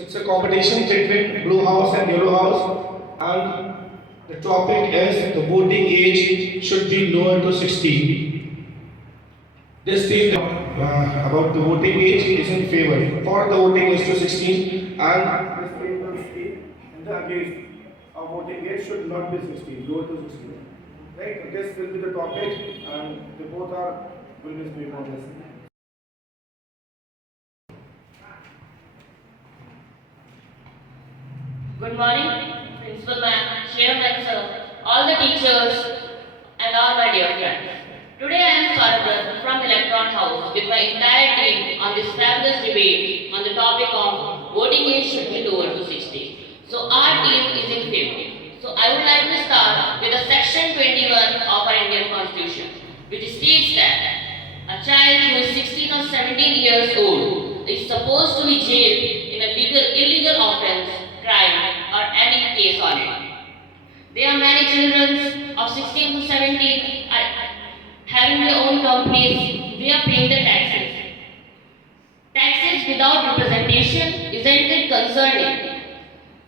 It's a competition between Blue House and Yellow House, and the topic is the voting age should be lower to 16. This team about the voting age is in favor for the voting age to 16, and this team will speak in the against a voting age should not be 16, lower to 16. Right? This will be the topic, and they both are will be speaking on this. Good morning, Principal Ma'am, Chairman Sir, all the teachers and all my dear friends. Today I am Sargar from Interhouse with my entire team on this fabulous debate on the topic of voting age should be lower to 60. So our team is in favor. So I would like to start with the section 21 of our Indian Constitution, which states that a child who is 16 or 17 years old is supposed to be jailed in a illegal offense, crime, or any case on it. There are many children of 16 to 17 are having their own companies, they are paying the taxes. Taxes without representation, isn't it concerning?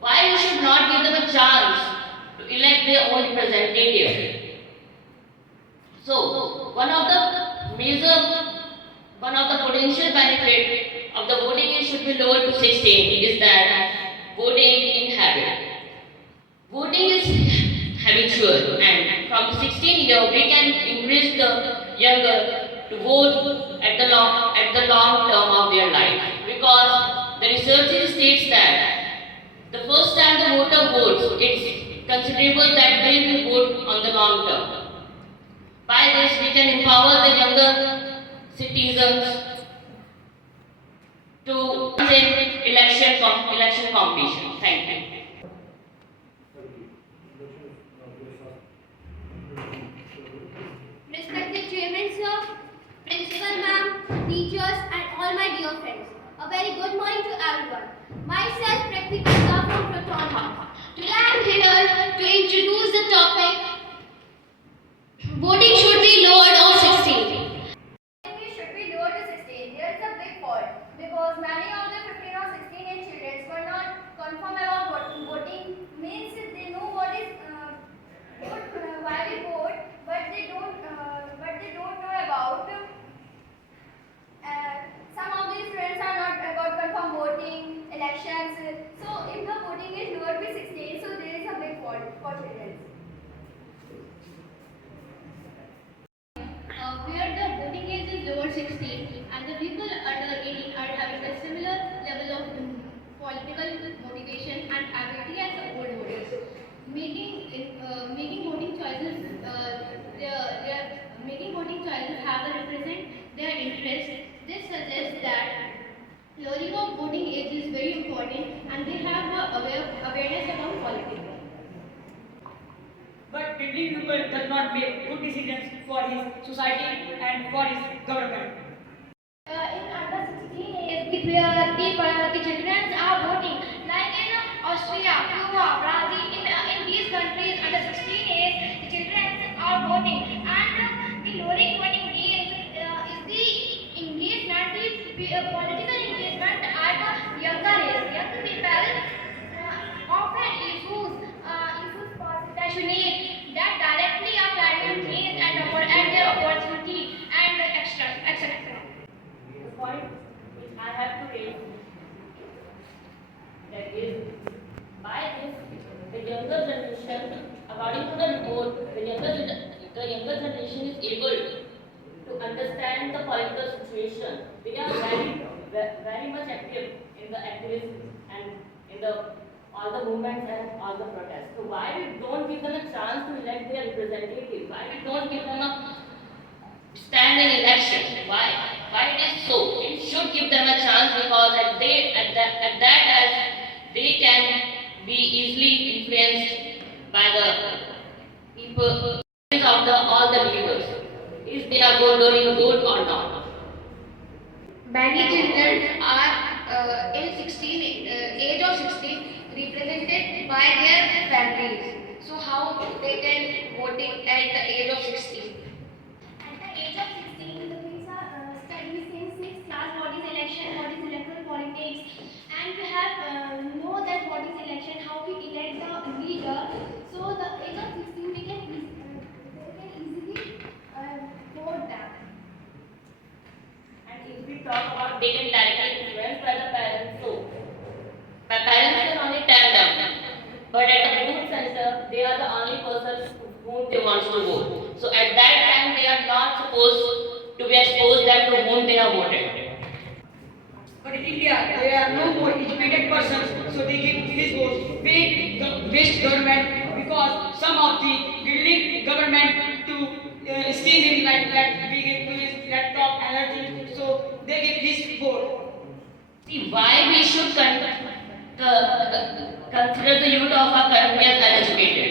Why you should not give them a chance to elect their own representative? So, one of the potential benefit of the voting age should be lowered to 16 is that voting in habit. Voting is habitual, and from 16 years we can encourage the younger to vote at the long term of their life, because the research states that the first time the voter votes, it's considerable that they will vote on the long term. By this, we can empower the younger citizens to in election competition. Thank you. Respected Chairman Sir, Principal Ma'am, teachers and all my dear friends, a very good morning to everyone. Myself, Practical Sir from Interhouse. Today I am here to introduce the topic, voting should be lowered or 16. Voting should be lowered to 16. There is a big fault because many of the 15 or 16 age children were not confirmed about voting. Means they know what is why we vote, but they don't know about. Some of these students are not about confirm voting, elections. So if the voting is lower to 16, so there is a big fault for children. Where the voting age is lower 16 and the people under 18 are having a similar level of political motivation and ability as the old voters, making voting choices making voting choices have to represent their interests. This suggests that lowering of voting age is very important and they have awareness about politics. But Delhi people does not make good decisions for his society and for his government. In under 16 age, the children are voting, like in Austria, Cuba, Brazil. In these countries, under 16 age, the children are voting, and the lowering voting age is the engagement, the political engagement at the younger age. Young people often issues passionate that directly apply to change and their opportunity and etc. The point which I have to raise, that is, by this, the younger generation, according to the report, the younger generation is able to understand the political situation. They are very much active in the activism and in all the movements and all the protests. So why we don't give them a chance to elect their representatives? Why we don't give them a stand in election? Why it is so? It should give them a chance, because at that as they can be easily influenced by the people of all the leaders, if they are doing good or not. Many children are in 16 age of 16 represented by their families. So how they can voting at the age of 16? At the age of 16, the kids are studying since 6th class what is election, what is electoral But at the booth center, they are the only persons whom they want to vote. So at that time, they are not supposed to be exposed them to whom they have voted. But in India, there are no more educated persons, so they give his votes. We waste government because some of the building government to steal him like we give to his laptop and everything, so they give his vote. See, why we should consider the youth of our country as uneducated.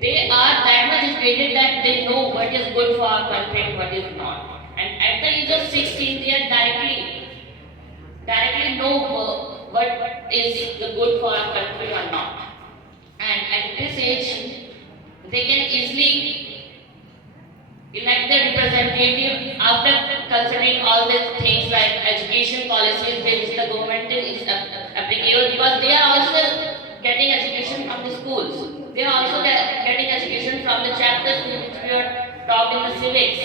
They are that much educated that they know what is good for our country and what is not. And at the age of 16, they are directly know what is the good for our country or not. And at this age, they can easily elect their representative after considering all these things like education policies which the government is applicable, because they are also getting education from the schools. They are also getting education from the chapters which we are taught in the civics.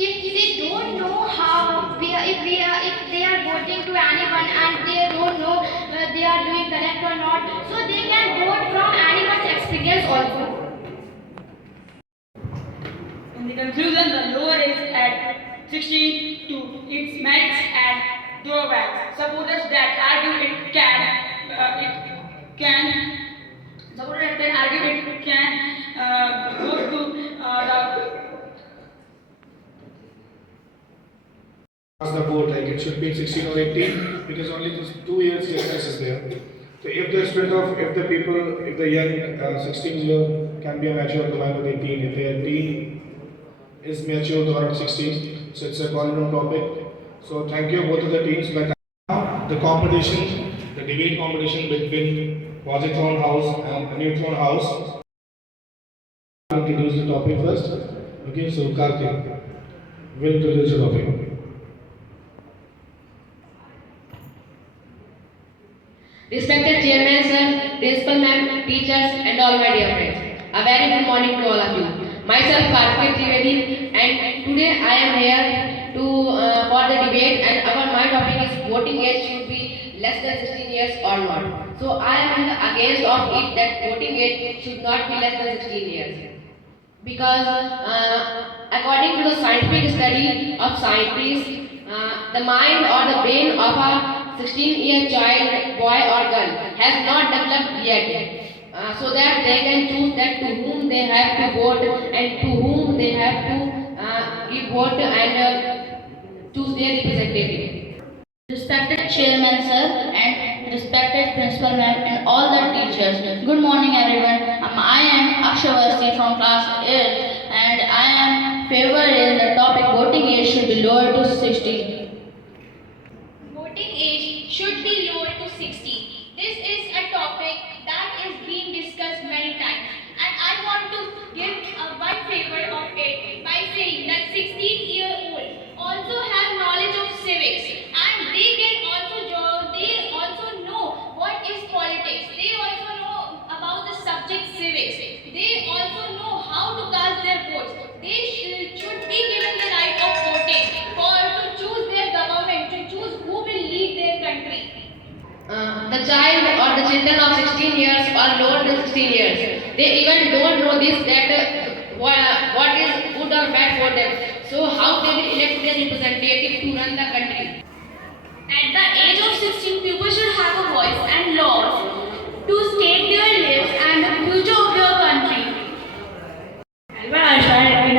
If they don't know if they are voting to anyone and they don't know they are doing correct or not, so they can vote from anyone's experience also. In the conclusion, the lower is at 16 to its merits and drawbacks. Supporters that argue it can supporters that argue it can go to the Ask the board like it should be 16 or 18 because only those 2 years difference is there. So if the young 16 year can be a mature combined with 18, if their teen is mature around 16, so it's a common topic. So thank you both of the teams. But now the competition, the debate competition between Positron House and Neutron House. I'll introduce the topic first. Okay, so Karthik will introduce the topic. Respected Chairman Sir, Principal Ma'am, teachers and all my dear friends. A very good morning to all of you. Myself Karthik Trivedi and today I am here to for the debate and my topic is voting age should be less than 16 years or not. So I am against of it that voting age should not be less than 16 years. Because according to the scientific study of scientists, the mind or the brain of a 16-year child, boy or girl, has not developed yet. So that they can choose that to whom they have to vote and to whom they have to give vote and choose their representative. Respected Chairman Sir and respected Principal Ma'am and all the teachers. Good morning everyone. I am Akshavasti from class 8 and I am favoring the topic voting age should be lowered to 16. Voting age should be lowered to 16. This is a topic that is being discussed many times, and I want to give one favor of it by saying that 16-year-old also have knowledge of civics, and they also know what is politics. They also know about the subject civics. They also know how to cast their votes. They should be given the right of voting to choose their government, to choose who will lead their country. The child or the children of 16 years or lower than 16 years, they even don't know this that what is good or bad for them. So how they will elect their representative to run the country? At the age of 16, people should have a voice and laws to state their lives and the future of their country. Albert Einstein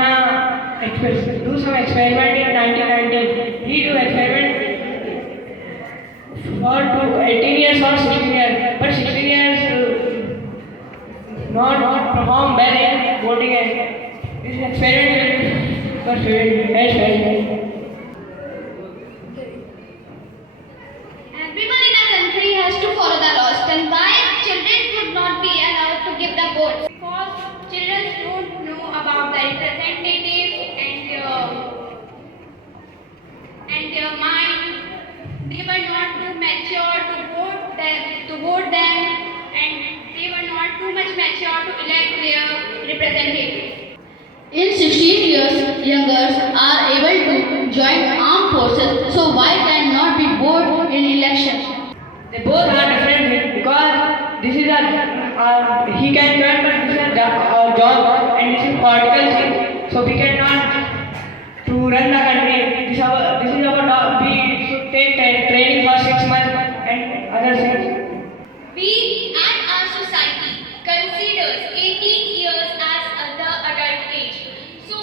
do some experiment in 1919. He do experiment for 18 years or 16 years, but 16 years not perform well in voting age. This experiment was failed. Everyone in our country has to follow the laws. Then why children should not be allowed to give the votes? Because children don't know about the representatives and their mind. They were not too mature to vote them, and they were not too much mature to elect their representatives. In 16 years, youngers are able to join armed forces, so why cannot be vote in election? They both are different because he can learn, but this is a job and this is political thing. So we cannot to run the country. This is our job. We should take training for 6 months and other things. We and our society considers 18 years as the adult age. So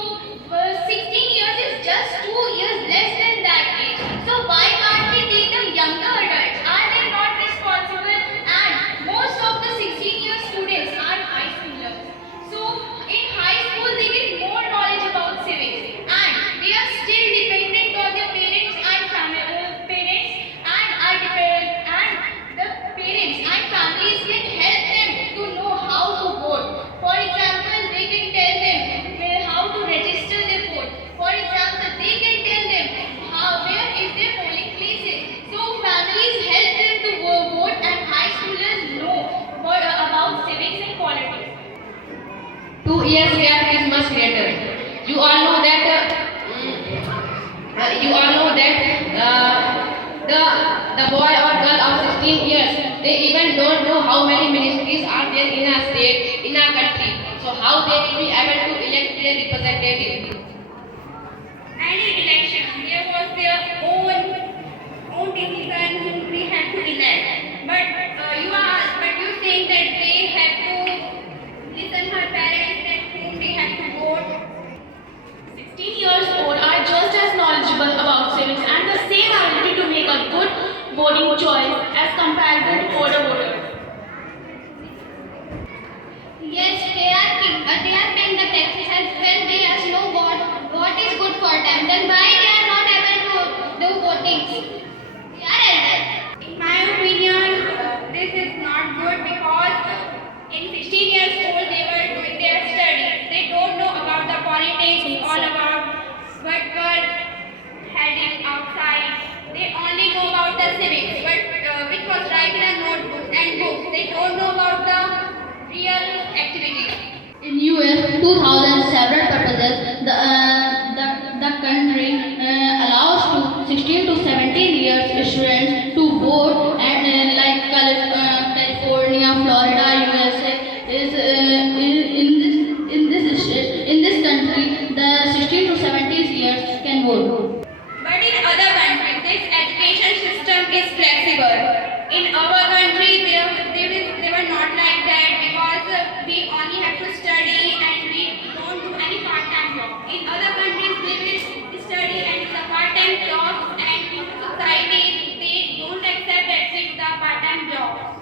16 years is just 2 years less than that age. So why can't we take them younger adults? Are they not responsible? And most of the 16-year students are high schoolers. So in high school they get more knowledge about civics, and they are still dependent on their parents and parents and are dependent, and the parents and families can help them to know how to vote. For example, they can tell them how to register their vote. For example, they can tell them where is their polling places. So families help them to vote, and high schoolers know about civics and politics. 2 years gap is much greater. You all know that. The boy or girl of 16 years, they even don't know how many ministries are there in a state, in a country. So how they will be able to elect their representative? Any election, there was their own decision whom they had to elect. But you think that they have to listen her parents and whom they have to vote. 16 years old are just as knowledgeable about civics and the same ability to make a good voting choice as compared with older voters. Yes, they are paying the taxes, and when they just know what is good for them, then why they are not able to do voting? They are elder. In my opinion, this is not good because in 16 years old they were doing their studies. They don't know about the politics, all about what were heading outside. They only know about the civics, which was written in notebooks and books. They don't know about the real activities. In US 2000 several purposes, the country allows to 16 to 17 years students to vote, and like California, Florida, USA is in this country the 16 to 17 years can vote. But in other countries, this education system is flexible. In our country, they were not like that because we only have to study and we don't do any part-time job. In other countries, they will study and do the part-time jobs, and in society, they don't accept that we do the part-time jobs.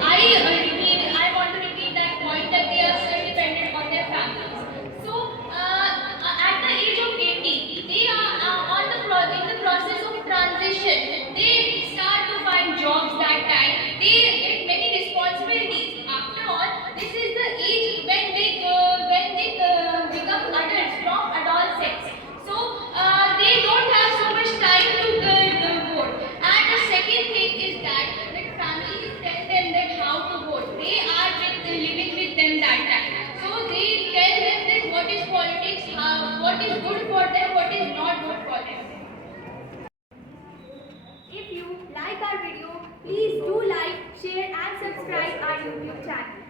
I want to repeat that point that they are still dependent on their families. So, at the age of 18, they are in the process of transition. They start to find jobs that time. They get many responsibilities. After all, this is the age when they become adults from adolescence. So, they don't have so much time to vote. And the second thing is that families tell them that how to vote. They are living with them that time. So they tell them that what is politics, what is good for them, what is not good for them. If you like our video, please do like, share and subscribe our YouTube channel.